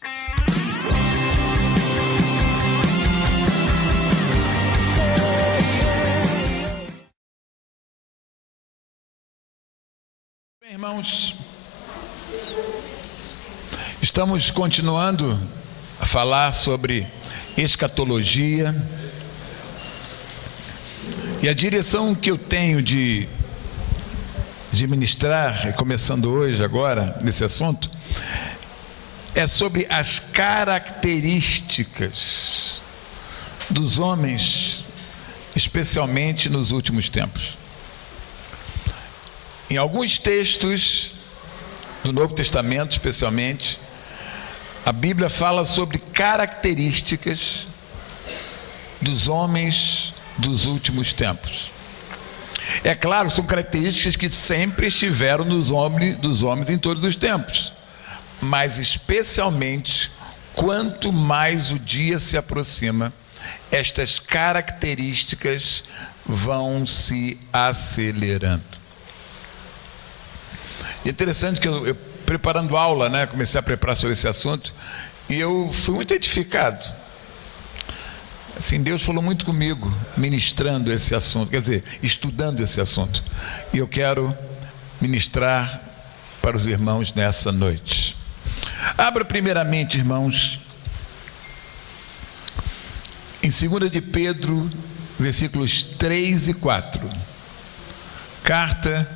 Bem, irmãos, estamos continuando a falar sobre escatologia, e a direção que eu tenho de ministrar, começando hoje, agora, nesse assunto, é sobre as características dos homens, especialmente nos últimos tempos. Em alguns textos do Novo Testamento, especialmente, a Bíblia fala sobre características dos homens dos últimos tempos. É claro, são características que sempre estiveram dos homens em todos os tempos, mas especialmente quanto mais o dia se aproxima, estas características vão se acelerando. É interessante que eu preparando aula, comecei a preparar sobre esse assunto, e eu fui muito edificado. Assim, Deus falou muito comigo, ministrando esse assunto, quer dizer, estudando esse assunto. E eu quero ministrar para os irmãos nessa noite. Abra primeiramente, irmãos, em 2 de Pedro, versículos 3 e 4. Carta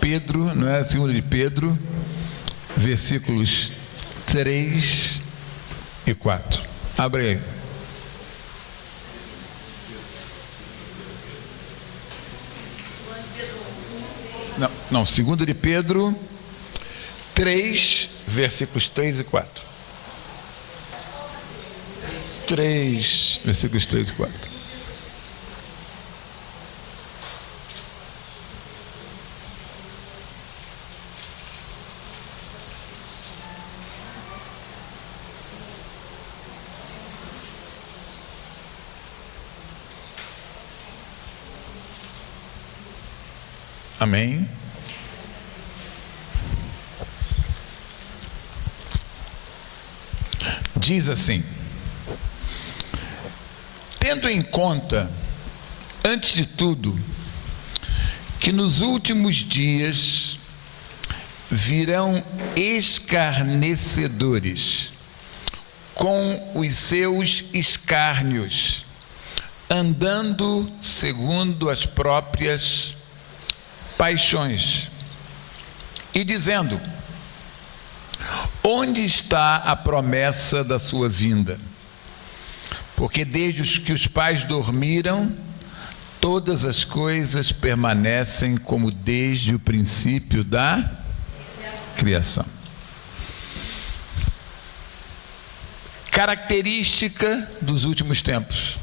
Pedro, não é? 2 de Pedro, versículos 3 e 4. Abre aí. Não, 2 de Pedro 3, versículos 3 e 4. 3, versículos 3 e 4. Amém. Diz assim: tendo em conta, antes de tudo, que nos últimos dias virão escarnecedores, com os seus escárnios, andando segundo as próprias paixões, e dizendo: onde está a promessa da sua vinda? Porque desde que os pais dormiram, todas as coisas permanecem como desde o princípio da criação. Característica dos últimos tempos: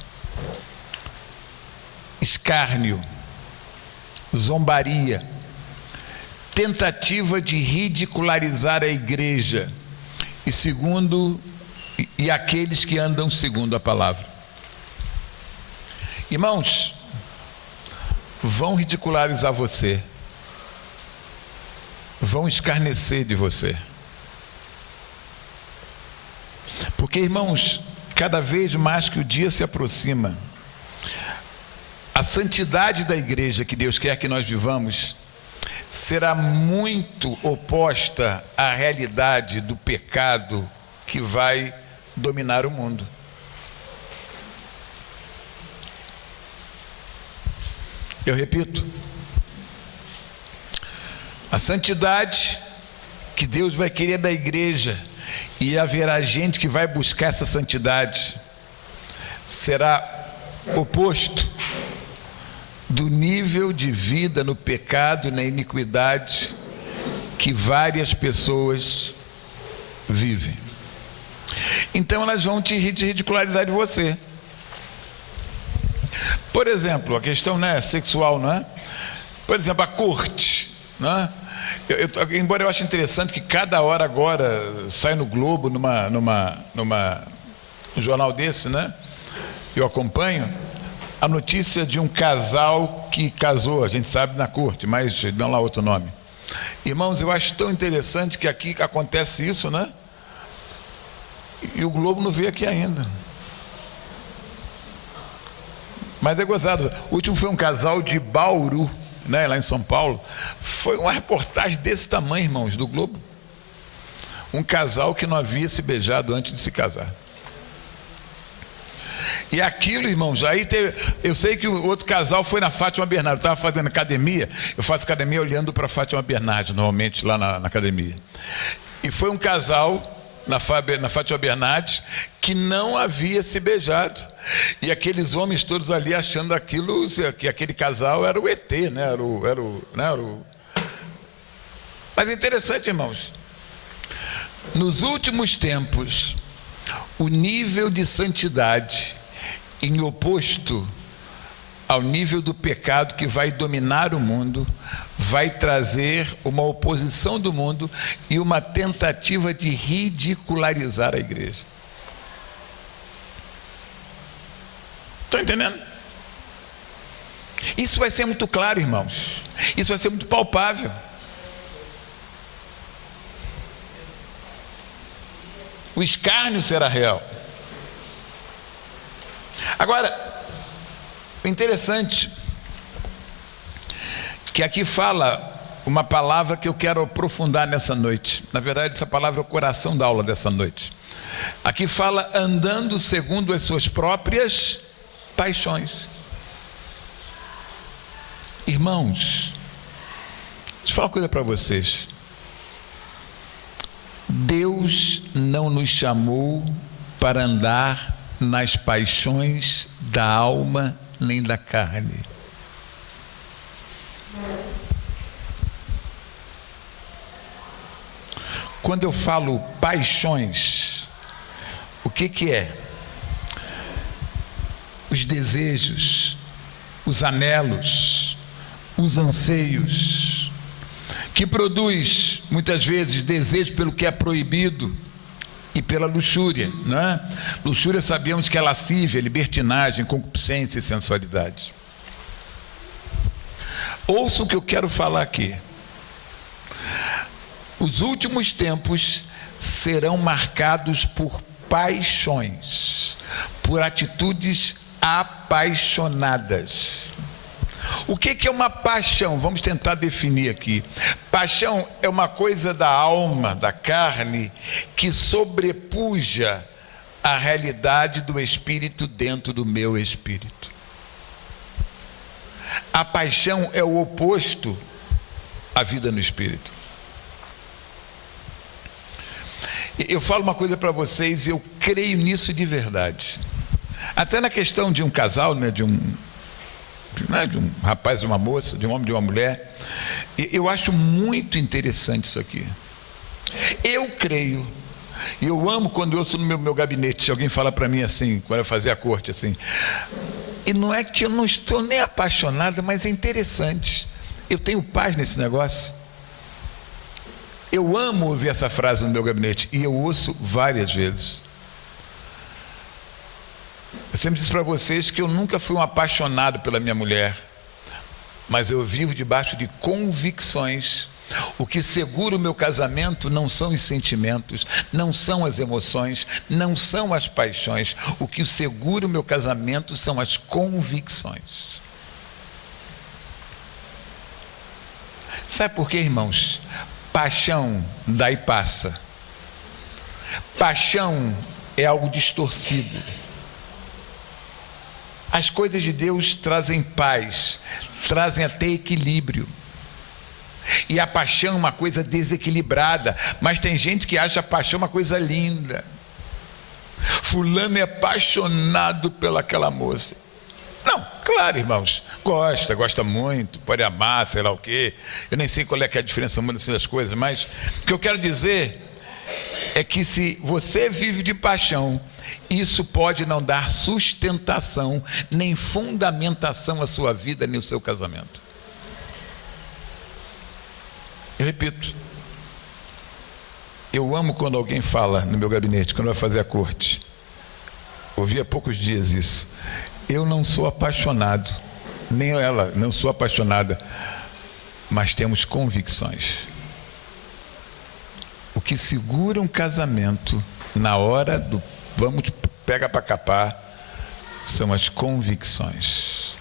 escárnio, zombaria, tentativa de ridicularizar a igreja e aqueles que andam segundo a palavra. Irmãos, vão ridicularizar você, vão escarnecer de você, porque, irmãos, cada vez mais que o dia se aproxima, a santidade da igreja que Deus quer que nós vivamos será muito oposta à realidade do pecado que vai dominar o mundo. Eu repito, a santidade que Deus vai querer da igreja, e haverá gente que vai buscar essa santidade, será oposto do nível de vida no pecado e na iniquidade que várias pessoas vivem. Então elas vão te ridicularizar de você. Por exemplo, a questão sexual, não é? Por exemplo, a corte, não é? Embora eu ache interessante que cada hora agora sai no Globo, num jornal desse, né? Eu acompanho a notícia de um casal que casou, a gente sabe, na corte, mas dão lá outro nome. Irmãos, eu acho tão interessante que aqui acontece isso, né? E o Globo não veio aqui ainda. Mas é gozado. O último foi um casal de Bauru, né, lá em São Paulo. Foi uma reportagem desse tamanho, irmãos, do Globo. Um casal que não havia se beijado antes de se casar. E aquilo, irmãos, aí teve, eu sei que o outro casal foi na Fátima Bernardes. Eu estava fazendo academia, eu faço academia olhando para a Fátima Bernardes, normalmente lá na academia. E foi um casal na Fátima Bernardes que não havia se beijado. E aqueles homens todos ali achando aquilo, que aquele casal era o ET, né? Mas é interessante, irmãos. Nos últimos tempos, o nível de santidade em oposto ao nível do pecado que vai dominar o mundo, vai trazer uma oposição do mundo e uma tentativa de ridicularizar a igreja. Estão entendendo? Isso vai ser muito claro, irmãos. Isso vai ser muito palpável. O escárnio será real. Agora, o interessante que aqui fala uma palavra que eu quero aprofundar nessa noite. Na verdade, essa palavra é o coração da aula dessa noite. Aqui fala andando segundo as suas próprias paixões. Irmãos, deixa eu falar uma coisa para vocês. Deus não nos chamou para andar nas paixões da alma nem da carne. Quando eu falo paixões, o que é? Os desejos, os anelos, os anseios, que produz muitas vezes desejo pelo que é proibido e pela luxúria, não é? Luxúria sabemos que é lascívia, libertinagem, concupiscência e sensualidade. Ouça o que eu quero falar aqui. Os últimos tempos serão marcados por paixões, por atitudes apaixonadas. O que é uma paixão? Vamos tentar definir aqui. Paixão é uma coisa da alma, da carne, que sobrepuja a realidade do espírito dentro do meu espírito. A paixão é o oposto à vida no espírito. Eu falo uma coisa para vocês e eu creio nisso de verdade. Até na questão de um casal, né, de um rapaz e uma moça, de um homem e de uma mulher, eu acho muito interessante isso aqui. Eu creio, e eu amo quando eu ouço no meu gabinete, se alguém fala para mim assim, quando eu fazia a corte assim, e não é que eu não estou nem apaixonado, mas é interessante, eu tenho paz nesse negócio. Eu amo ouvir essa frase no meu gabinete, e eu ouço várias vezes. Eu sempre disse para vocês que eu nunca fui um apaixonado pela minha mulher, mas eu vivo debaixo de convicções. O que segura o meu casamento não são os sentimentos, não são as emoções, não são as paixões. O que segura o meu casamento são as convicções. Sabe por quê, irmãos? Paixão dá e passa. Paixão é algo distorcido. As coisas de Deus trazem paz, trazem até equilíbrio. E a paixão é uma coisa desequilibrada, mas tem gente que acha a paixão uma coisa linda. Fulano é apaixonado pelaquela moça. Não, claro, irmãos, gosta muito, pode amar, sei lá o quê. Eu nem sei qual é que é a diferença das coisas, mas o que eu quero dizer é que se você vive de paixão, isso pode não dar sustentação, nem fundamentação à sua vida, nem ao seu casamento. Eu repito, eu amo quando alguém fala no meu gabinete, quando vai fazer a corte. Ouvi há poucos dias isso. Eu não sou apaixonado, nem ela, não sou apaixonada, mas temos convicções. O que segura um casamento na hora do vamos pega para capar são as convicções.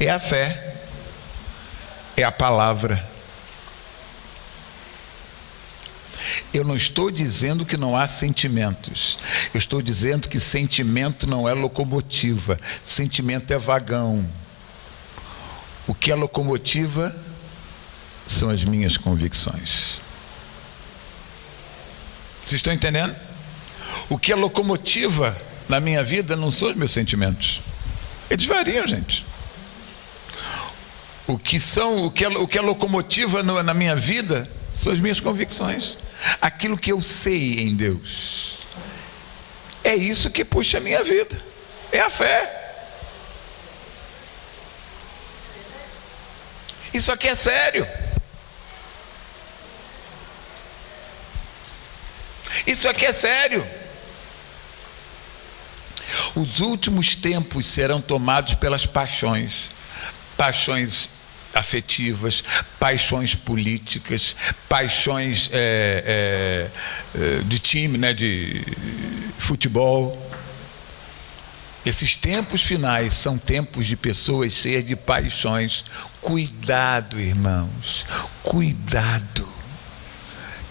É a fé, é a palavra. Eu não estou dizendo que não há sentimentos. Eu estou dizendo que sentimento não é locomotiva. Sentimento é vagão. O que é locomotiva são as minhas convicções. Vocês estão entendendo? O que é locomotiva na minha vida não são os meus sentimentos. Eles variam, gente. O que é locomotiva na minha vida são as minhas convicções. Aquilo que eu sei em Deus. É isso que puxa a minha vida. É a fé. Isso aqui é sério. Isso aqui é sério. Os últimos tempos serão tomados pelas paixões. Paixões afetivas, paixões políticas, paixões de time, né, de futebol. Esses tempos finais são tempos de pessoas cheias de paixões. Cuidado, irmãos, cuidado.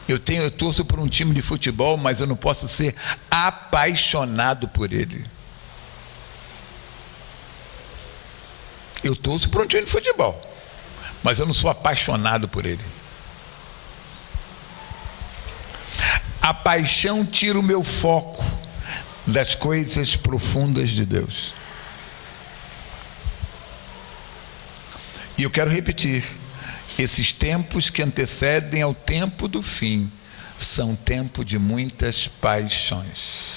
Eu torço por um time de futebol, mas eu não posso ser apaixonado por ele. Eu torço por um time de futebol, mas eu não sou apaixonado por ele. A paixão tira o meu foco das coisas profundas de Deus. E eu quero repetir: esses tempos que antecedem ao tempo do fim são tempo de muitas paixões.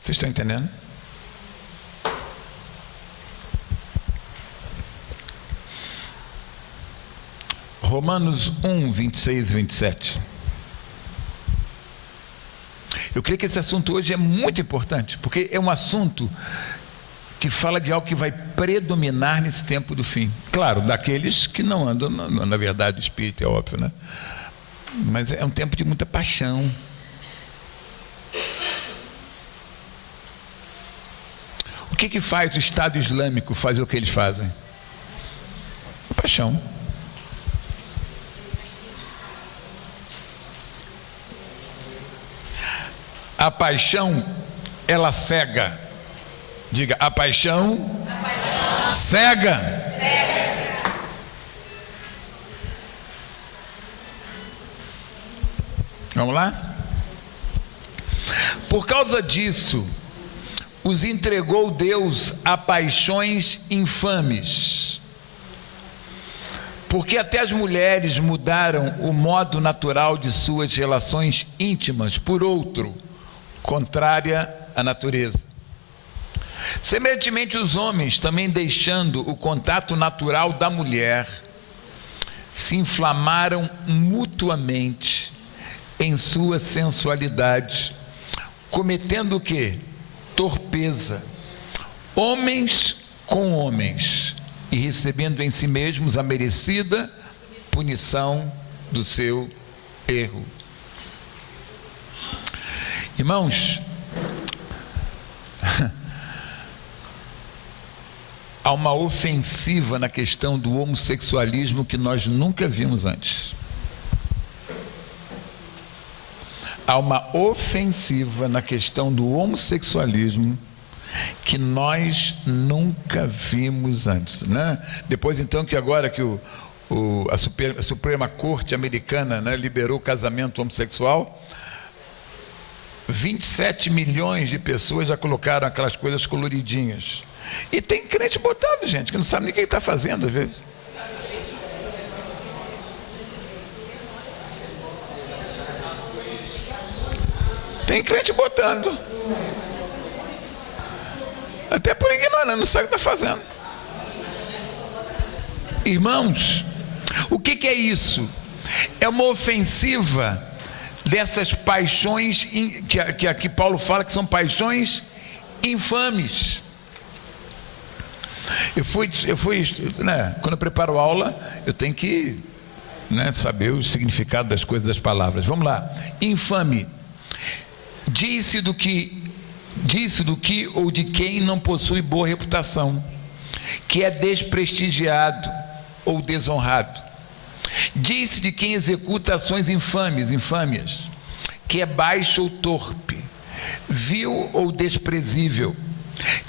Vocês estão entendendo? Romanos 1, 26 e 27. Eu creio que esse assunto hoje é muito importante, porque é um assunto que fala de algo que vai predominar nesse tempo do fim. Claro, daqueles que não andam na verdade do Espírito, é óbvio, né? Mas é um tempo de muita paixão. O que faz o Estado Islâmico fazer o que eles fazem? Paixão. A paixão, ela cega. Diga, a paixão, cega. Vamos lá? Por causa disso, os entregou Deus a paixões infames, porque até as mulheres mudaram o modo natural de suas relações íntimas por outro, contrária à natureza. Semelhantemente, os homens, também deixando o contato natural da mulher, se inflamaram mutuamente em sua sensualidade, cometendo o quê? Torpeza, homens com homens, e recebendo em si mesmos a merecida punição do seu erro. Irmãos, há uma ofensiva na questão do homossexualismo que nós nunca vimos antes. Há uma ofensiva na questão do homossexualismo que nós nunca vimos antes, né? Depois então que agora que a Suprema Corte americana, né, liberou o casamento homossexual, 27 milhões de pessoas já colocaram aquelas coisas coloridinhas. E tem crente botando, gente, que não sabe nem o que está fazendo às vezes. Tem crente botando. Até por ignorância, não sabe o que está fazendo. Irmãos, o que é isso? É uma ofensiva dessas paixões que aqui Paulo fala que são paixões infames. Eu fui né, quando eu preparo aula, eu tenho que, né, saber o significado das coisas, das palavras. Vamos lá. Infame. Disse do que ou de quem não possui boa reputação, que é desprestigiado ou desonrado. Disse de quem executa ações infâmias, que é baixo ou torpe, vil ou desprezível,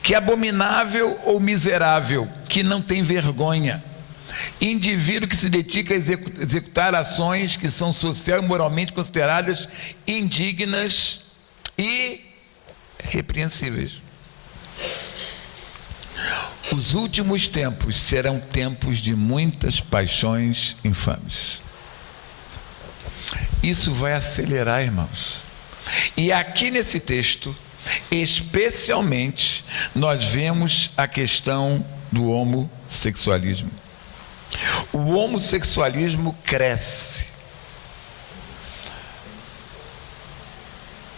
que é abominável ou miserável, que não tem vergonha. Indivíduo que se dedica a executar ações que são social e moralmente consideradas indignas e repreensíveis. Os últimos tempos serão tempos de muitas paixões infames. Isso vai acelerar, irmãos. E aqui nesse texto, especialmente, nós vemos a questão do homossexualismo. O homossexualismo cresce.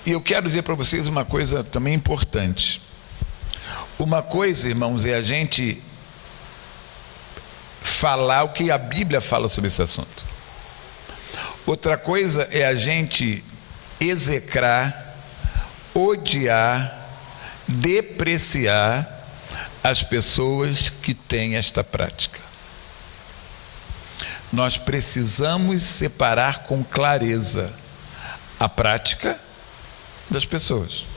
E eu quero dizer para vocês uma coisa também importante. Uma coisa, irmãos, é a gente falar o que a Bíblia fala sobre esse assunto. Outra coisa é a gente execrar, odiar, depreciar as pessoas que têm esta prática. Nós precisamos separar com clareza a prática das pessoas.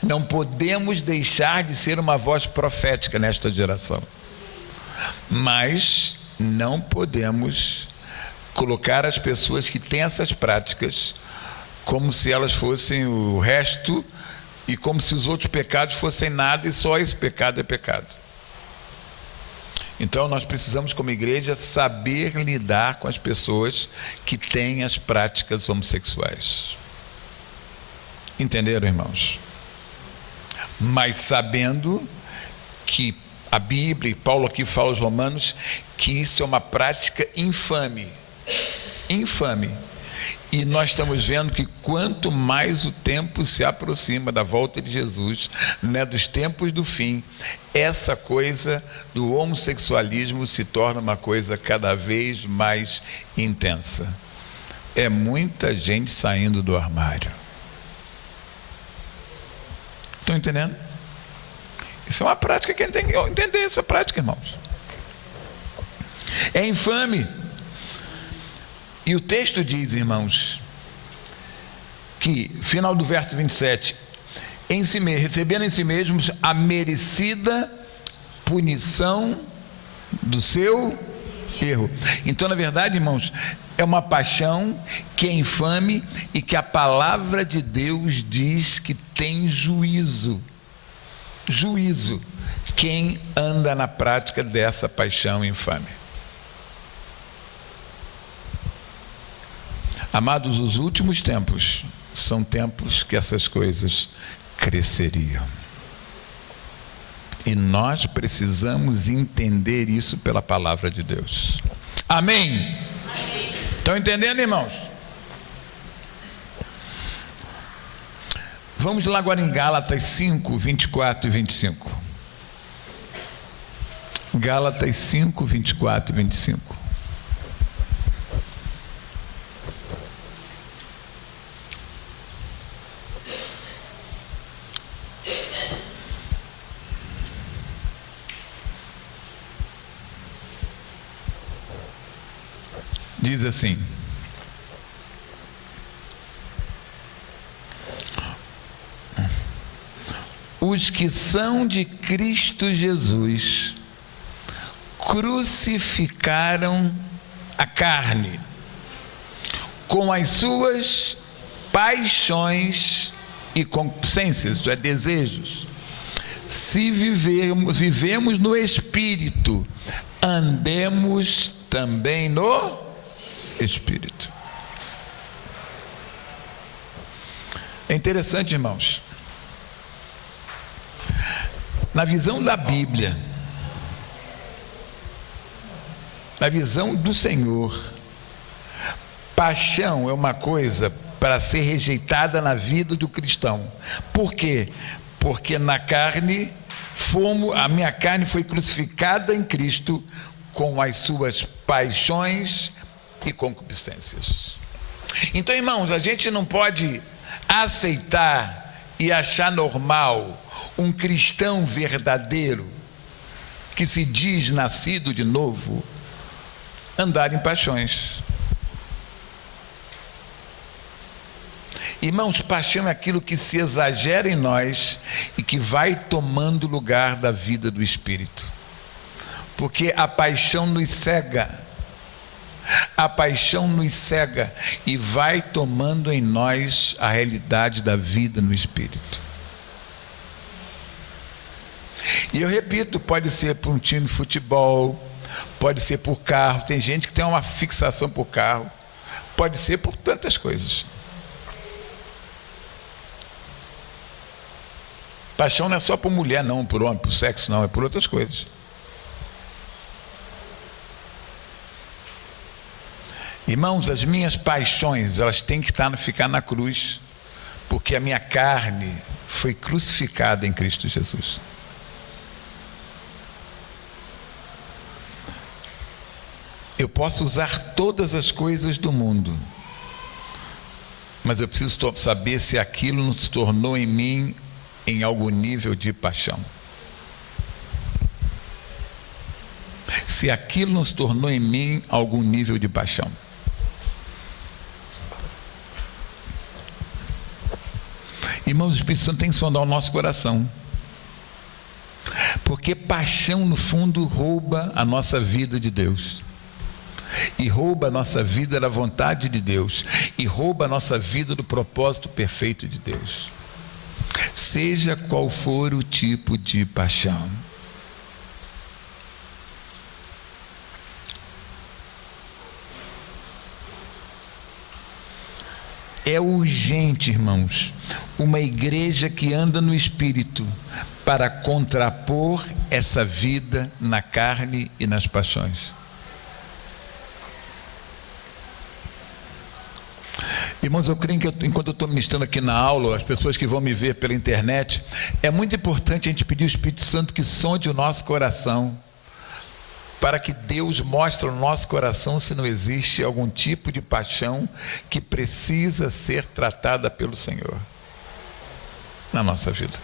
Não podemos deixar de ser uma voz profética nesta geração, mas não podemos colocar as pessoas que têm essas práticas como se elas fossem o resto e como se os outros pecados fossem nada e só esse pecado é pecado. Então nós precisamos, como igreja, saber lidar com as pessoas que têm as práticas homossexuais. Entenderam, irmãos? Mas sabendo que a Bíblia, e Paulo aqui fala aos Romanos, que isso é uma prática infame. Infame. E nós estamos vendo que quanto mais o tempo se aproxima da volta de Jesus, né, dos tempos do fim, essa coisa do homossexualismo se torna uma coisa cada vez mais intensa. É muita gente saindo do armário. Estão entendendo? Isso é uma prática que tem que entender essa prática, irmãos. É infame. E o texto diz, irmãos, que, final do verso 27, recebendo em si mesmos a merecida punição do seu erro. Então, na verdade, irmãos, é uma paixão que é infame e que a palavra de Deus diz que tem juízo. Juízo. Quem anda na prática dessa paixão infame. Amados, os últimos tempos são tempos que essas coisas cresceriam. E nós precisamos entender isso pela palavra de Deus. Amém? Estão entendendo, irmãos? Vamos lá agora em Gálatas 5, 24 e 25. Gálatas 5, 24 e 25. Diz assim: os que são de Cristo Jesus crucificaram a carne com as suas paixões e concupiscências, isto é, desejos. Se vivemos no Espírito, andemos também no Espírito. É interessante, irmãos. Na visão da Bíblia, na visão do Senhor, Paixão é uma coisa para ser rejeitada na vida do cristão. Por quê? Porque na carne, a minha carne foi crucificada em Cristo com as suas paixões e concupiscências. Então, irmãos, a gente não pode aceitar e achar normal um cristão verdadeiro, que se diz nascido de novo, andar em paixões. Irmãos, paixão é aquilo que se exagera em nós e que vai tomando lugar da vida do Espírito. Porque a paixão nos cega. A paixão nos cega e vai tomando em nós a realidade da vida no Espírito. E eu repito, pode ser por um time de futebol, pode ser por carro, tem gente que tem uma fixação por carro, pode ser por tantas coisas. Paixão não é só por mulher não, por homem, por sexo não, é por outras coisas. Irmãos, as minhas paixões, elas têm que ficar na cruz, porque a minha carne foi crucificada em Cristo Jesus. Eu posso usar todas as coisas do mundo, mas eu preciso saber se aquilo não se tornou em mim em algum nível de paixão. Se aquilo não se tornou em mim algum nível de paixão. Irmãos, o Espírito Santo tem que sondar o nosso coração. Porque paixão, no fundo, rouba a nossa vida de Deus. E rouba a nossa vida da vontade de Deus. E rouba a nossa vida do propósito perfeito de Deus. Seja qual for o tipo de paixão. É urgente, irmãos, uma igreja que anda no Espírito para contrapor essa vida na carne e nas paixões. Irmãos, eu creio que enquanto eu estou ministrando aqui na aula, as pessoas que vão me ver pela internet, é muito importante a gente pedir ao Espírito Santo que sonde o nosso coração, para que Deus mostre no nosso coração se não existe algum tipo de paixão que precisa ser tratada pelo Senhor na nossa vida.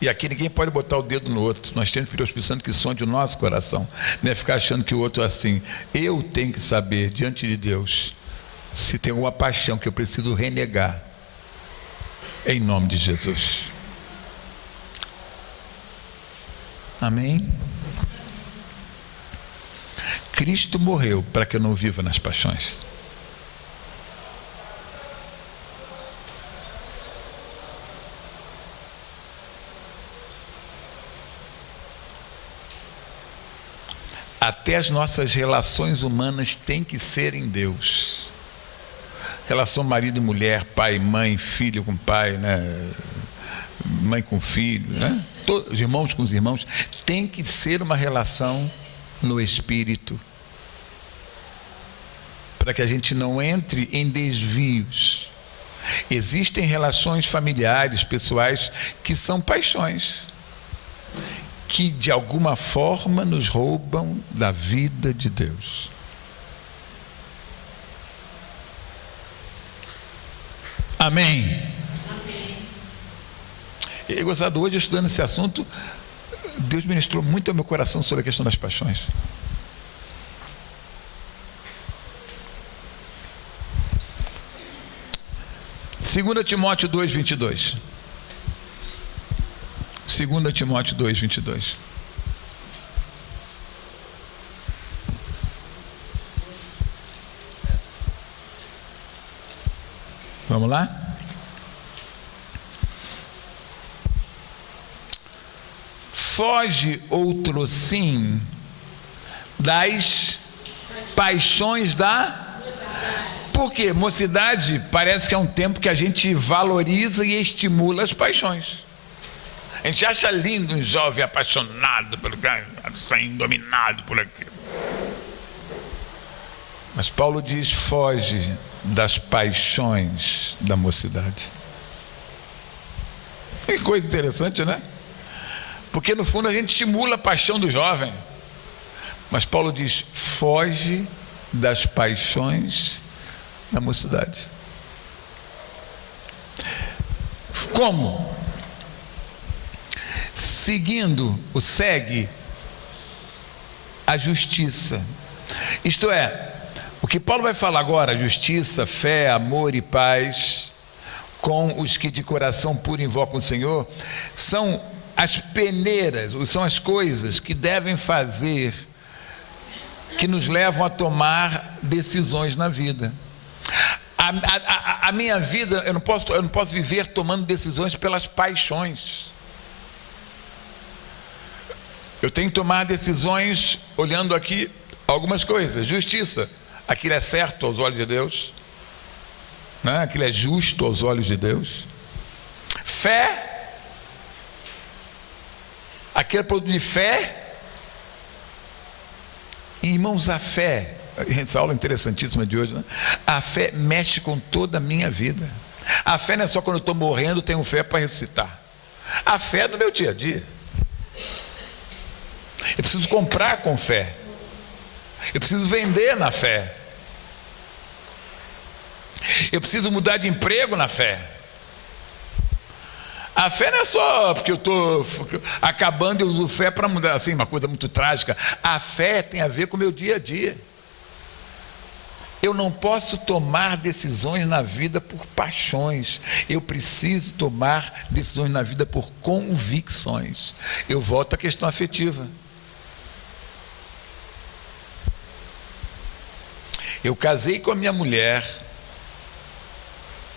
E aqui ninguém pode botar o dedo no outro. Nós temos que pedir ao Espírito Santo que sonde o nosso coração. Não é ficar achando que o outro é assim. Eu tenho que saber, diante de Deus, se tem alguma paixão que eu preciso renegar. Em nome de Jesus. Amém? Cristo morreu para que eu não viva nas paixões. Até as nossas relações humanas têm que ser em Deus. Relação marido e mulher, pai e mãe, filho com pai, né? Mãe com filho, né? Todos, os irmãos com os irmãos, tem que ser uma relação no Espírito, para que a gente não entre em desvios. Existem relações familiares, pessoais, que são paixões, que de alguma forma nos roubam da vida de Deus. Amém? E gozado, hoje estudando esse assunto, Deus ministrou muito ao meu coração sobre a questão das paixões. Segunda Timóteo 2:22. 2 Timóteo 2:22. Vamos lá? Foge outro sim das paixões da... Por quê? Mocidade parece que é um tempo que a gente valoriza e estimula as paixões. A gente acha lindo um jovem apaixonado pelo dominado por aquilo. Mas Paulo diz: foge das paixões da mocidade. Que coisa interessante, né? Porque no fundo a gente estimula a paixão do jovem. Mas Paulo diz: foge das paixões da mocidade. Como? Segue a justiça. Isto é, o que Paulo vai falar agora, justiça, fé, amor e paz, com os que de coração puro invocam o Senhor, são as peneiras, ou são as coisas que devem fazer, que nos levam a tomar decisões na vida. A minha vida, eu não posso viver tomando decisões pelas paixões. Eu tenho que tomar decisões olhando aqui algumas coisas. Justiça, aquilo é certo aos olhos de Deus, né? Aquilo é justo aos olhos de Deus. Fé, aquele produto de fé. E, irmãos, a fé, essa aula interessantíssima de hoje, né? A fé mexe com toda a minha vida. A fé não é só quando eu estou morrendo, tenho fé para ressuscitar. A fé é no meu dia a dia. Eu preciso comprar com fé. Eu preciso vender na fé. Eu preciso mudar de emprego na fé. A fé não é só porque eu estou acabando e uso fé para mudar, assim, uma coisa muito trágica. A fé tem a ver com o meu dia a dia. Eu não posso tomar decisões na vida por paixões. Eu preciso tomar decisões na vida por convicções. Eu volto à questão afetiva. Eu casei com a minha mulher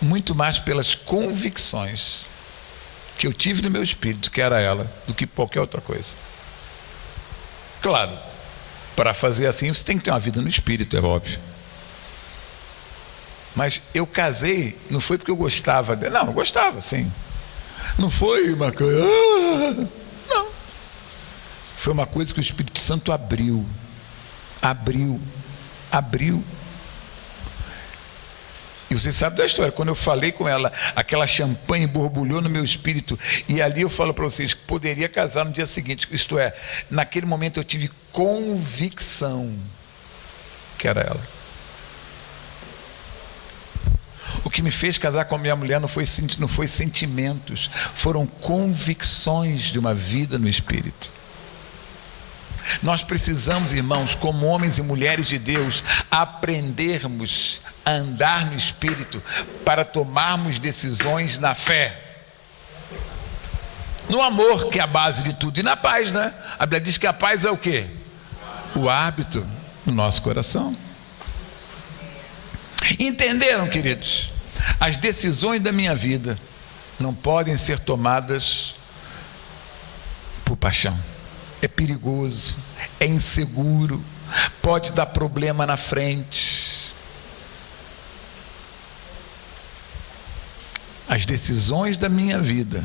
muito mais pelas convicções que eu tive no meu espírito, que era ela, do que qualquer outra coisa. Claro, para fazer assim você tem que ter uma vida no espírito, é óbvio. Mas eu casei, não foi porque eu gostava dela, não, eu gostava, sim. Não foi uma coisa, não. Foi uma coisa que o Espírito Santo abriu. E você sabe da história, quando eu falei com ela, aquela champanhe borbulhou no meu espírito, e ali eu falo para vocês que poderia casar no dia seguinte, isto é, naquele momento eu tive convicção que era ela. O que me fez casar com a minha mulher não foi sentimentos, foram convicções de uma vida no espírito. Nós precisamos, irmãos, como homens e mulheres de Deus, aprendermos a andar no Espírito para tomarmos decisões na fé, no amor, que é a base de tudo, e na paz, né? A Bíblia diz que a paz é o quê? O hábito no nosso coração. Entenderam, queridos? As decisões da minha vida não podem ser tomadas por paixão. É perigoso, é inseguro, pode dar problema na frente. As decisões da minha vida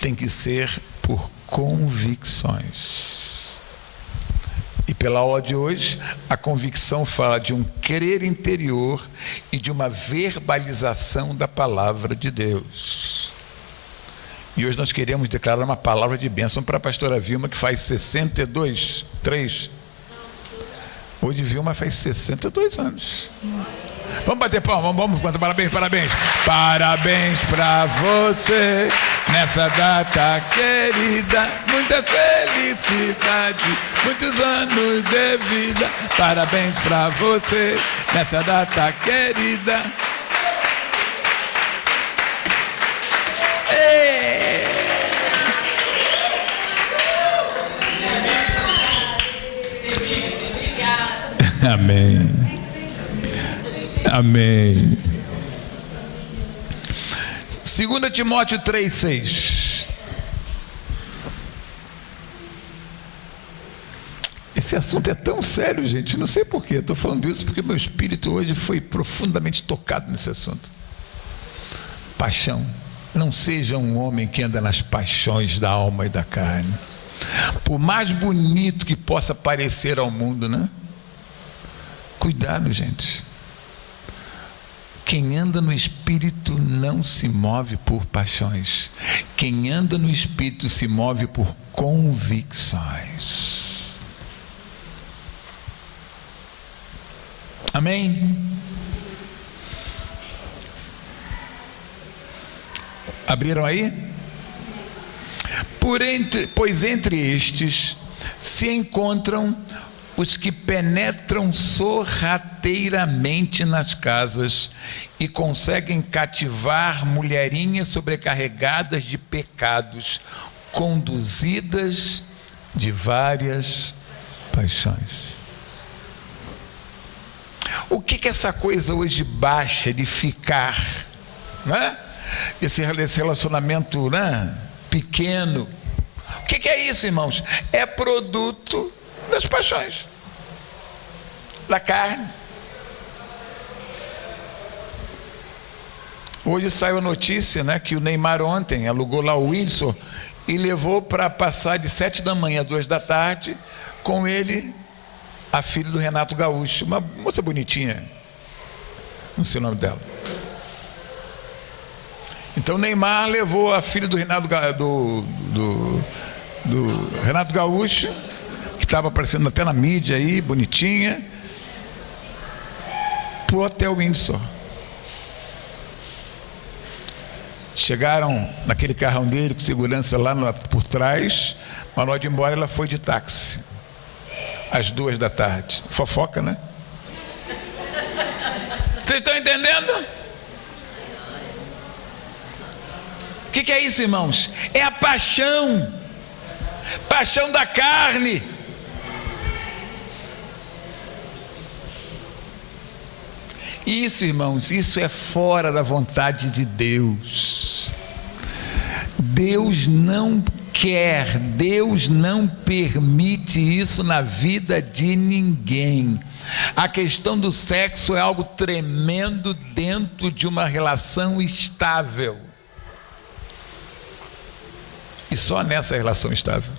têm que ser por convicções. E pela aula de hoje, a convicção fala de um crer interior e de uma verbalização da palavra de Deus. E hoje nós queremos declarar uma palavra de bênção para a pastora Vilma, que faz 3. Hoje Vilma faz 62 anos. Vamos bater palma, vamos cantar parabéns. Parabéns para você, nessa data querida, muita felicidade, muitos anos de vida. Parabéns para você, nessa data querida. Amém. Amém. 2 Timóteo 3,6. Esse assunto é tão sério, gente. Não sei porquê. Estou falando isso porque meu espírito hoje foi profundamente tocado nesse assunto. Paixão. Não seja um homem que anda nas paixões da alma e da carne. Por mais bonito que possa parecer ao mundo, né? Cuidado, gente. Quem anda no Espírito não se move por paixões. Quem anda no Espírito se move por convicções. Amém? Abriram aí? Pois entre estes se encontram os que penetram sorrateiramente nas casas e conseguem cativar mulherinhas sobrecarregadas de pecados, conduzidas de várias paixões. O que essa coisa hoje baixa de ficar, né? Esse relacionamento, né, pequeno. O que é isso, irmãos? É produto das paixões, da carne. Hoje saiu a notícia, né, que o Neymar ontem alugou lá o Windsor e levou para passar de 7 da manhã a 2 da tarde com ele a filha do Renato Gaúcho, uma moça bonitinha, não sei o nome dela. Então Neymar levou a filha do Renato Renato Gaúcho, que estava aparecendo até na mídia aí, bonitinha, para o Hotel Windsor. Chegaram naquele carrão dele, com segurança lá por trás, mas na hora de ir embora ela foi de táxi, às 2 da tarde. Fofoca, né? Vocês estão entendendo? O que é isso, irmãos? É a paixão da carne. Isso, irmãos, isso é fora da vontade de Deus. Deus não quer, Deus não permite isso na vida de ninguém. A questão do sexo é algo tremendo dentro de uma relação estável. E só nessa relação estável.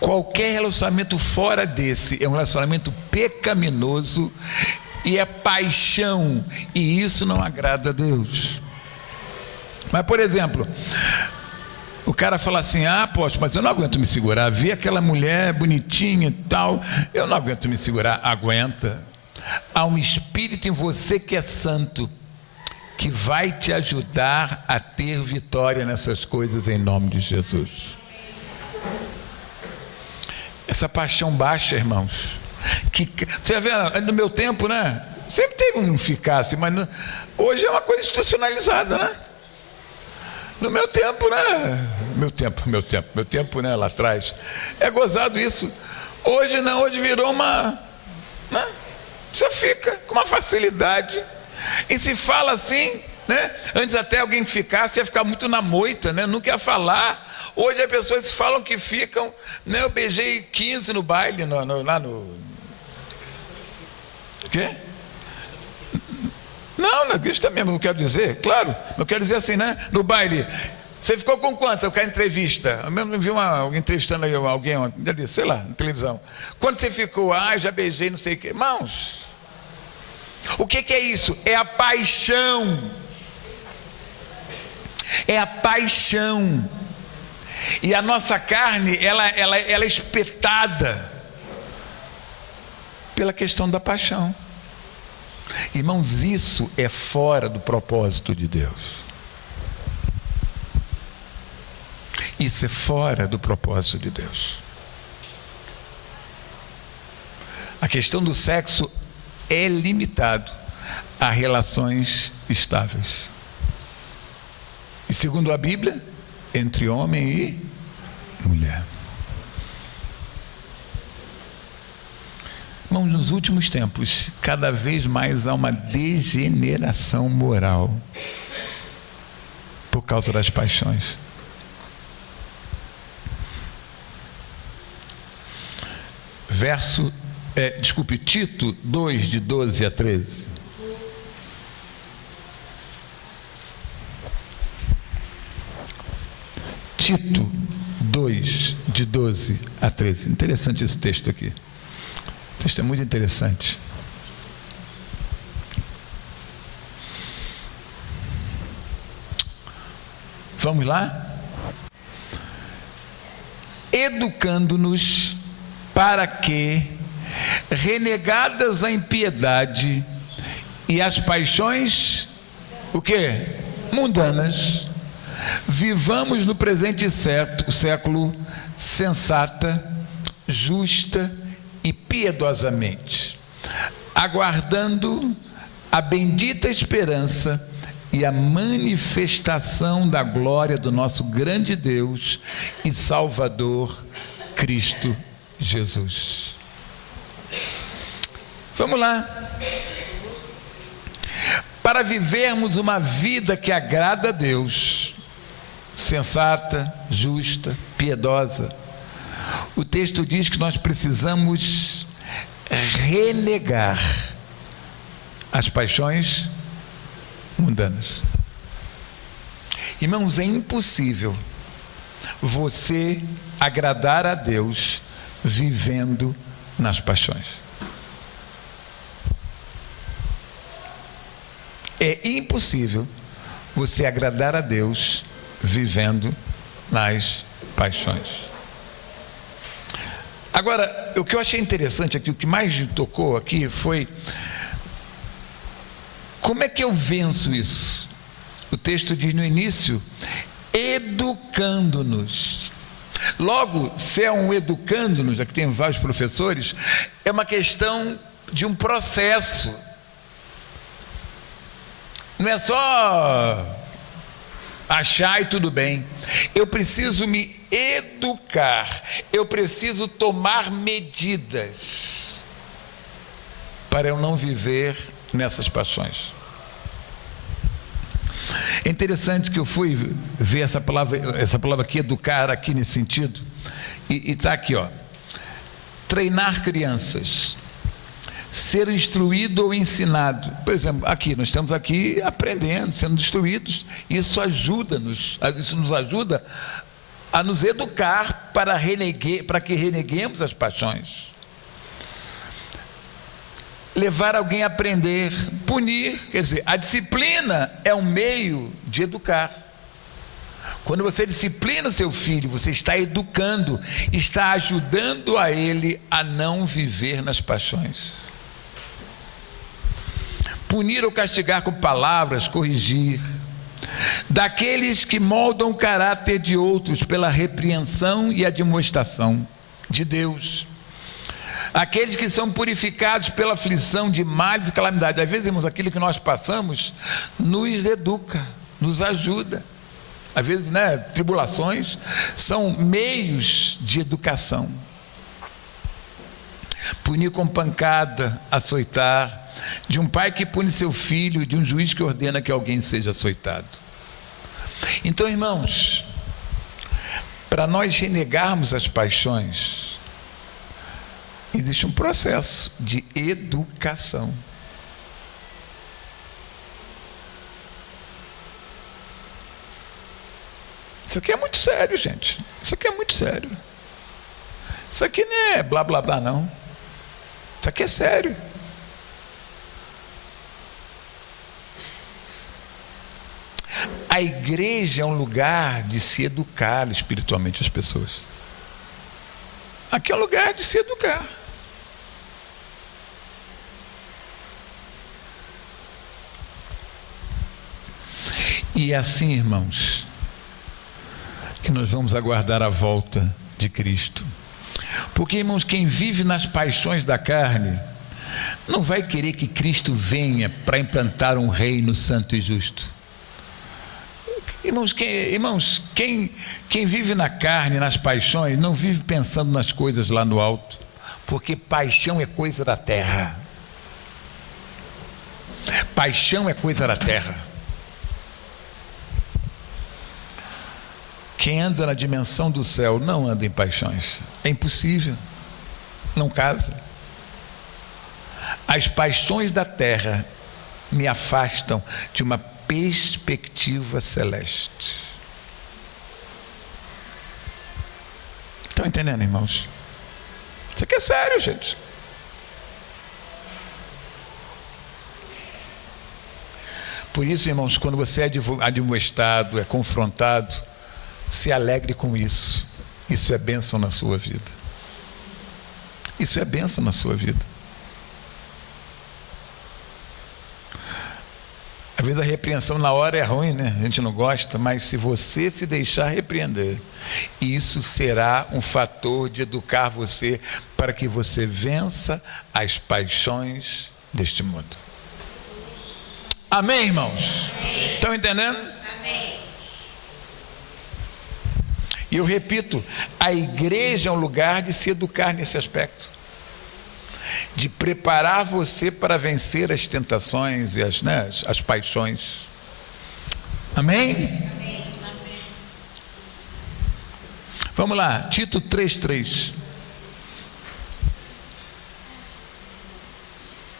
Qualquer relacionamento fora desse é um relacionamento pecaminoso e é paixão, e isso não agrada a Deus. Mas, por exemplo, o cara fala assim: ah, poxa, mas eu não aguento me segurar, vi aquela mulher bonitinha e tal, eu não aguento me segurar. Aguenta. Há um espírito em você que é santo, que vai te ajudar a ter vitória nessas coisas em nome de Jesus. Essa paixão baixa, irmãos, que você vê no meu tempo, né? Sempre teve um ficasse, mas hoje é uma coisa institucionalizada, né? No meu tempo, né? Meu tempo, né? Lá atrás. É gozado isso. Hoje não, hoje virou uma, né? Você fica com uma facilidade. E se fala assim, né? Antes até alguém que ficasse ia ficar muito na moita, né? Nunca ia falar. Hoje as pessoas falam que ficam, né? Eu beijei 15 no baile, lá no... O quê? Não, na igreja também, não quero dizer, claro, eu quero dizer assim, né? No baile, você ficou com quanto? Eu quero entrevista. Eu mesmo vi alguém entrevistando aí alguém, sei lá, na televisão. Quando você ficou? Ah, eu já beijei, não sei o quê. Irmãos, o que é isso? É a paixão. É a paixão. E a nossa carne, ela é espetada pela questão da paixão. Irmãos, isso é fora do propósito de Deus. Isso é fora do propósito de Deus. A questão do sexo é limitado a relações estáveis. E segundo a Bíblia, entre homem e mulher. Irmãos, nos últimos tempos, cada vez mais há uma degeneração moral por causa das paixões. Tito 2, de 12 a 13. Tito 2, de 12 a 13. Interessante esse texto aqui. O texto é muito interessante. Vamos lá? Educando-nos para que, renegadas a impiedade e as paixões, o quê? Mundanas, vivamos no presente século sensata, justa e piedosamente, aguardando a bendita esperança e a manifestação da glória do nosso grande Deus e Salvador, Cristo Jesus. Vamos lá. Para vivermos uma vida que agrada a Deus, sensata, justa, piedosa, o texto diz que nós precisamos renegar as paixões mundanas. Irmãos, é impossível você agradar a Deus vivendo nas paixões. É impossível você agradar a Deus vivendo nas paixões. Agora, o que eu achei interessante aqui, o que mais me tocou aqui foi: como é que eu venço isso? O texto diz no início, educando-nos. Logo, se é um educando-nos, aqui tem vários professores, é uma questão de um processo. Não é só achar e tudo bem. Eu preciso me educar, eu preciso tomar medidas para eu não viver nessas paixões. É interessante que eu fui ver essa palavra aqui, educar, aqui nesse sentido, e está aqui, ó: treinar crianças, ser instruído ou ensinado. Por exemplo, aqui, nós estamos aqui aprendendo, sendo instruídos, isso nos ajuda a nos educar para que reneguemos as paixões. Levar alguém a aprender, punir, quer dizer, a disciplina é um meio de educar. Quando você disciplina o seu filho, você está educando, está ajudando a ele a não viver nas paixões. Punir ou castigar com palavras, corrigir. Daqueles que moldam o caráter de outros pela repreensão e admoestação de Deus. Aqueles que são purificados pela aflição de males e calamidades. Às vezes, irmãos, aquilo que nós passamos nos educa, nos ajuda. Às vezes, tribulações são meios de educação. Punir com pancada, açoitar, de um pai que pune seu filho, de um juiz que ordena que alguém seja açoitado. Então, irmãos, para nós renegarmos as paixões, existe um processo de educação. Isso aqui é muito sério, gente. Isso aqui é muito sério. Isso aqui não é blá blá blá, não. Isso aqui é sério. A igreja é um lugar de se educar espiritualmente as pessoas. Aqui é um lugar de se educar. E é assim, irmãos, que nós vamos aguardar a volta de Cristo. Porque, irmãos, quem vive nas paixões da carne não vai querer que Cristo venha para implantar um reino santo e justo. Irmãos, quem vive na carne, nas paixões, não vive pensando nas coisas lá no alto, porque paixão é coisa da terra. Paixão é coisa da terra. Quem anda na dimensão do céu não anda em paixões. É impossível. Não casa. As paixões da terra me afastam de uma perspectiva celeste. Estão entendendo, irmãos? Isso aqui é sério, gente. Por isso, irmãos, quando você é admoestado, é confrontado, se alegre com isso. Isso é bênção na sua vida. Isso é bênção na sua vida. Às vezes a repreensão na hora é ruim, né? A gente não gosta, mas se você se deixar repreender, isso será um fator de educar você para que você vença as paixões deste mundo. Amém, irmãos? Estão entendendo? Amém. E eu repito, a igreja é um lugar de se educar nesse aspecto, de preparar você para vencer as tentações e as paixões. Amém? Amém? Vamos lá, Tito 3:3.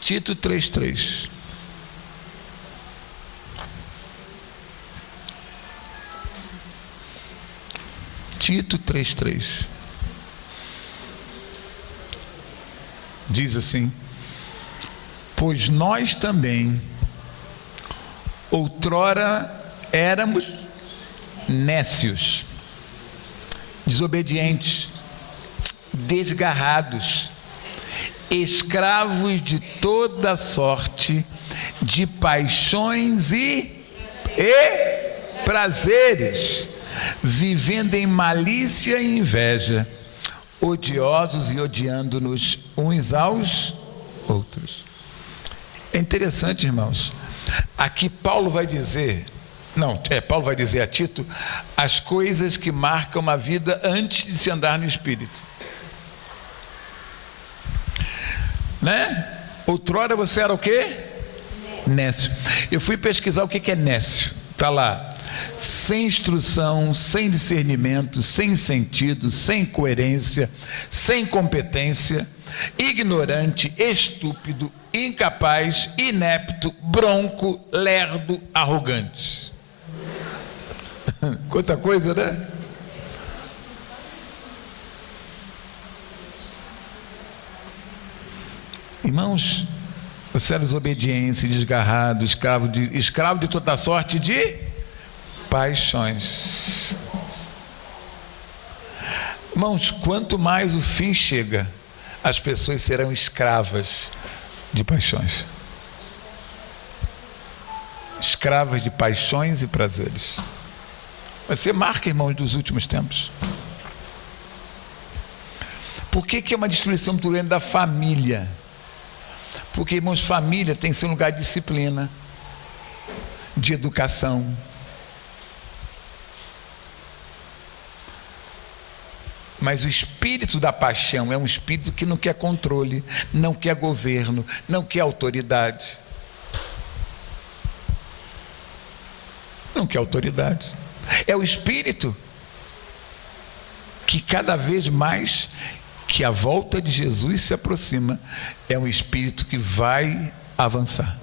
Tito 3:3. Tito 3:3 diz assim: pois nós também outrora éramos nécios, desobedientes, desgarrados, escravos de toda sorte de paixões e prazeres, vivendo em malícia e inveja, odiosos e odiando-nos uns aos outros. É interessante, irmãos, aqui Paulo vai dizer a Tito as coisas que marcam a vida antes de se andar no Espírito, né? Outrora você era o quê? Nécio. Eu fui pesquisar o que é nécio. Está lá: sem instrução, sem discernimento, sem sentido, sem coerência, sem competência, ignorante, estúpido, incapaz, inepto, bronco, lerdo, arrogante. Quanta coisa, né? Irmãos, você era desobediente, desgarrado, escravo de toda sorte de paixões. Irmãos, quanto mais o fim chega, as pessoas serão escravas de paixões. Escravas de paixões e prazeres. Vai ser marca, irmãos, dos últimos tempos. Por que é uma destruição muito grande da família? Porque, irmãos, família tem que ser um lugar de disciplina, de educação. Mas o espírito da paixão é um espírito que não quer controle, não quer governo, não quer autoridade. Não quer autoridade. É o espírito que cada vez mais que a volta de Jesus se aproxima, é um espírito que vai avançar.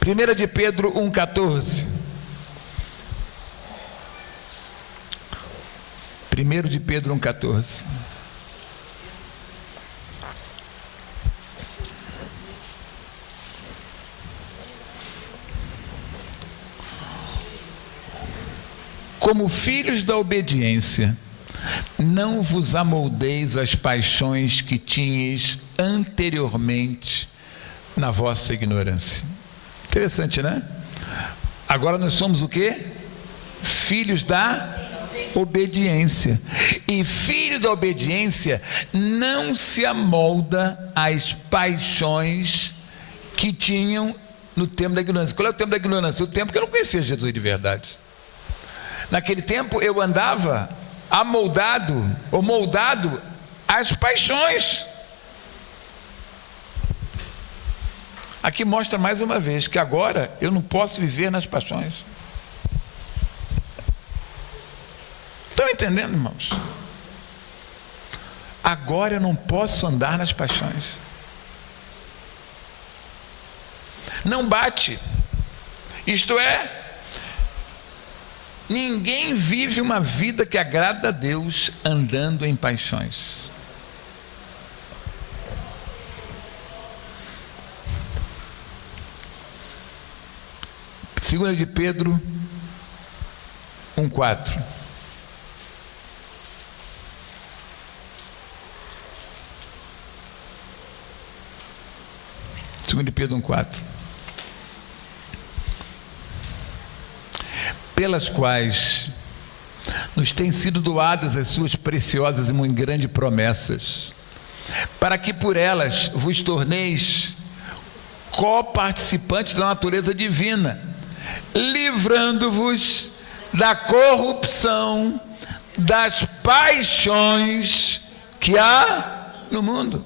1 de Pedro 1,14. 1 de Pedro 1,14. Como filhos da obediência, não vos amoldeis às paixões que tinhais anteriormente na vossa ignorância. Interessante, né? Agora nós somos o quê? Filhos da obediência. E filho da obediência não se amolda às paixões que tinham no tempo da ignorância. Qual é o tempo da ignorância? O tempo que eu não conhecia Jesus de verdade. Naquele tempo eu andava amoldado ou moldado às paixões. Aqui mostra mais uma vez que agora eu não posso viver nas paixões. Estão entendendo, irmãos? Agora eu não posso andar nas paixões. Não bate. Isto é, ninguém vive uma vida que agrada a Deus andando em paixões. 2 de Pedro 1,4. 2 de Pedro 1,4. Pelas quais nos têm sido doadas as suas preciosas e muito grandes promessas, para que por elas vos torneis coparticipantes da natureza divina, livrando-vos da corrupção das paixões que há no mundo.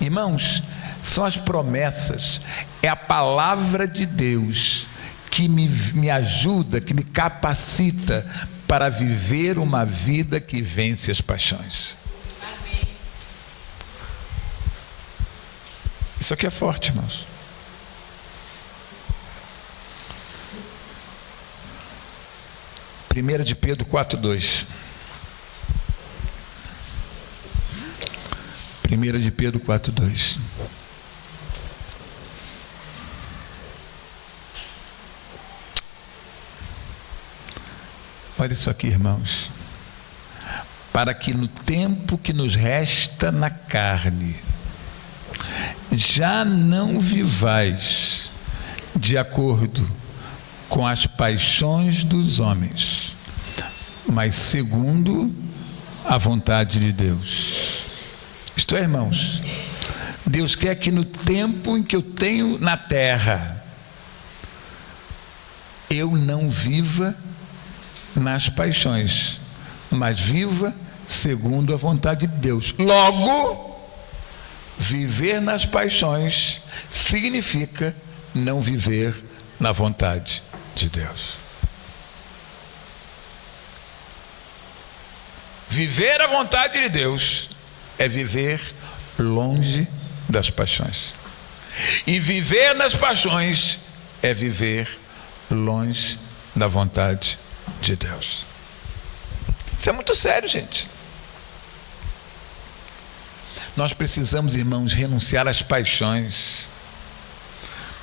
Irmãos, são as promessas, é a palavra de Deus que me ajuda, que me capacita para viver uma vida que vence as paixões. Amém. Isso aqui é forte, irmãos. Primeira de Pedro 4,2. 1 de Pedro 4,2. Olha isso aqui, irmãos. Para que no tempo que nos resta na carne, já não vivais de acordo com as paixões dos homens, mas segundo a vontade de Deus. Isto é, irmãos, Deus quer que no tempo em que eu tenho na terra, eu não viva nas paixões, mas viva segundo a vontade de Deus. Logo, viver nas paixões significa não viver na vontade de Deus. Viver a vontade de Deus é viver longe das paixões. E viver nas paixões é viver longe da vontade de Deus. Isso é muito sério, gente. Nós precisamos, irmãos, renunciar às paixões.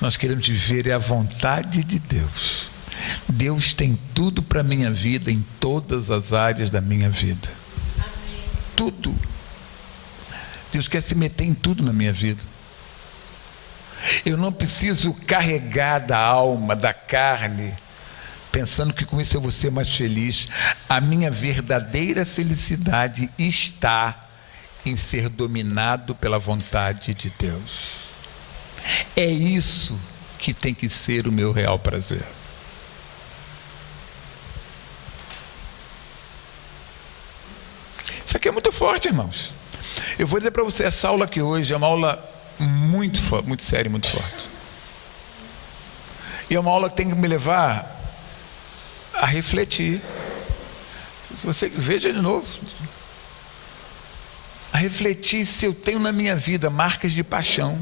Nós queremos viver a vontade de Deus. Deus tem tudo para a minha vida, em todas as áreas da minha vida. Amém. Tudo. Deus quer se meter em tudo na minha vida. Eu não preciso carregar da alma, da carne, pensando que com isso eu vou ser mais feliz. A minha verdadeira felicidade está em ser dominado pela vontade de Deus. É isso que tem que ser o meu real prazer. Isso aqui é muito forte, irmãos. Eu vou dizer para você, essa aula aqui hoje é uma aula muito séria e muito forte. E é uma aula que tem que me levar a refletir. Se você veja de novo, a refletir se eu tenho na minha vida marcas de paixão.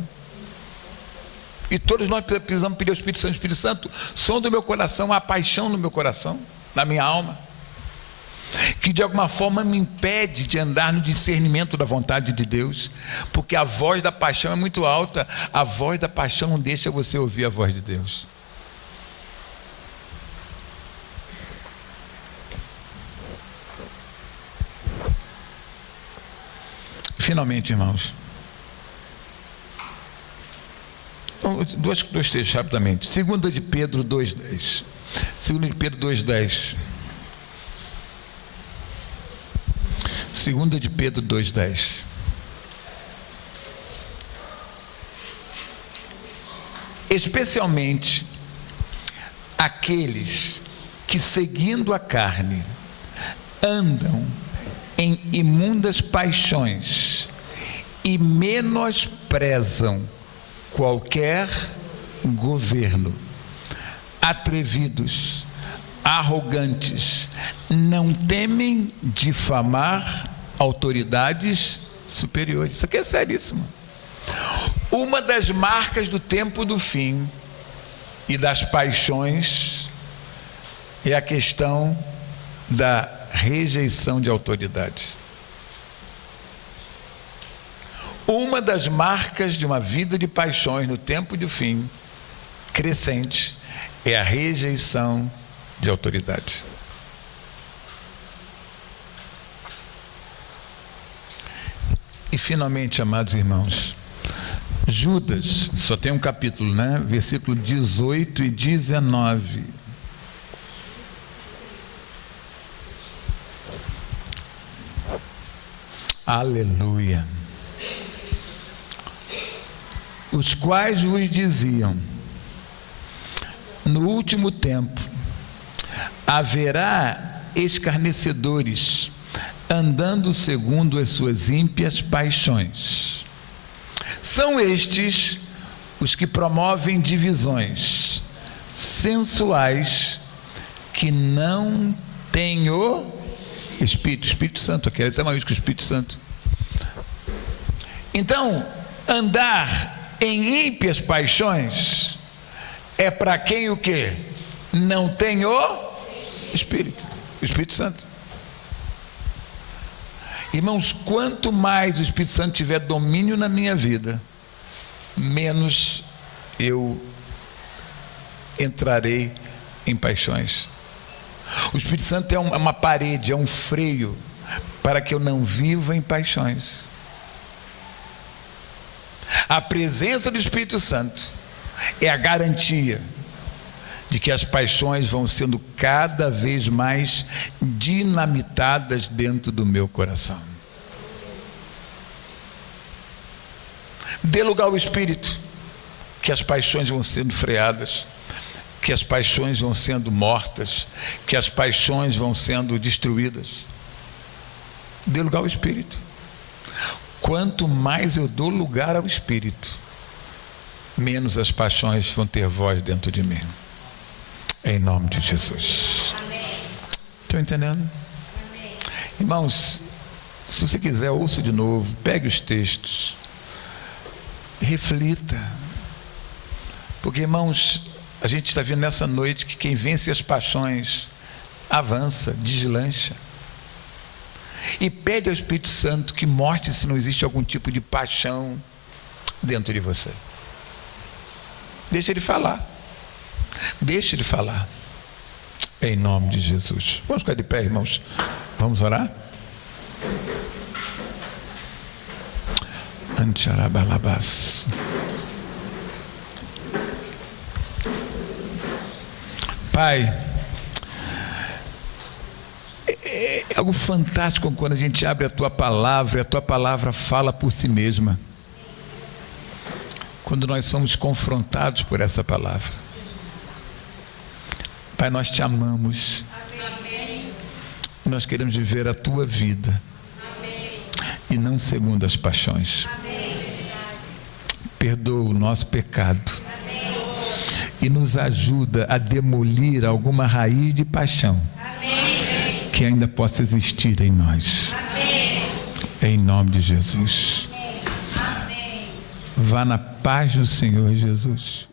E todos nós precisamos pedir ao Espírito Santo, som do meu coração, a paixão no meu coração, na minha alma, que de alguma forma me impede de andar no discernimento da vontade de Deus, porque a voz da paixão é muito alta. A voz da paixão não deixa você ouvir a voz de Deus. Finalmente, irmãos, dois textos rapidamente. 2 de Pedro 2,10. 2 de Pedro 2,10. 2 de Pedro 2,10. Especialmente aqueles que, seguindo a carne, andam em imundas paixões e menosprezam qualquer governo, atrevidos, arrogantes, não temem difamar autoridades superiores. Isso aqui é seríssimo. Uma das marcas do tempo do fim e das paixões é a questão da rejeição de autoridade. Uma das marcas de uma vida de paixões no tempo do fim crescente é a rejeição de autoridade. E finalmente, amados irmãos, Judas, só tem um capítulo, né? Versículo 18 e 19. Aleluia. Os quais vos diziam: no último tempo haverá escarnecedores, andando segundo as suas ímpias paixões. São estes os que promovem divisões sensuais, que não têm o Espírito Santo, aqui está maiúsculo, Espírito Santo. Então, andar em ímpias paixões é para quem o quê? Não tem o Espírito Santo. Irmãos, quanto mais o Espírito Santo tiver domínio na minha vida, menos eu entrarei em paixões. O Espírito Santo é uma parede, é um freio para que eu não viva em paixões. A presença do Espírito Santo é a garantia de que as paixões vão sendo cada vez mais dinamitadas dentro do meu coração. Dê lugar ao Espírito, que as paixões vão sendo freadas, que as paixões vão sendo mortas, que as paixões vão sendo destruídas. Dê lugar ao Espírito. Quanto mais eu dou lugar ao Espírito, menos as paixões vão ter voz dentro de mim. Em nome de Jesus. Estão entendendo? Amém. Irmãos, se você quiser, ouça de novo, pegue os textos, reflita. Porque, irmãos, a gente está vendo nessa noite que quem vence as paixões avança, deslancha. E pede ao Espírito Santo que mostre se não existe algum tipo de paixão dentro de você. Deixa ele falar. Deixa ele falar. Em nome de Jesus. Vamos ficar de pé, irmãos. Vamos orar? Ancharabalabas. Pai, é algo fantástico quando a gente abre a Tua Palavra e a Tua Palavra fala por si mesma. Quando nós somos confrontados por essa palavra. Pai, nós Te amamos. Amém. Nós queremos viver a Tua vida. Amém. E não segundo as paixões. Amém. Perdoa o nosso pecado. Amém. E nos ajuda a demolir alguma raiz de paixão. Amém. Que ainda possa existir em nós. Amém. Em nome de Jesus. Amém. Vá na paz do Senhor Jesus.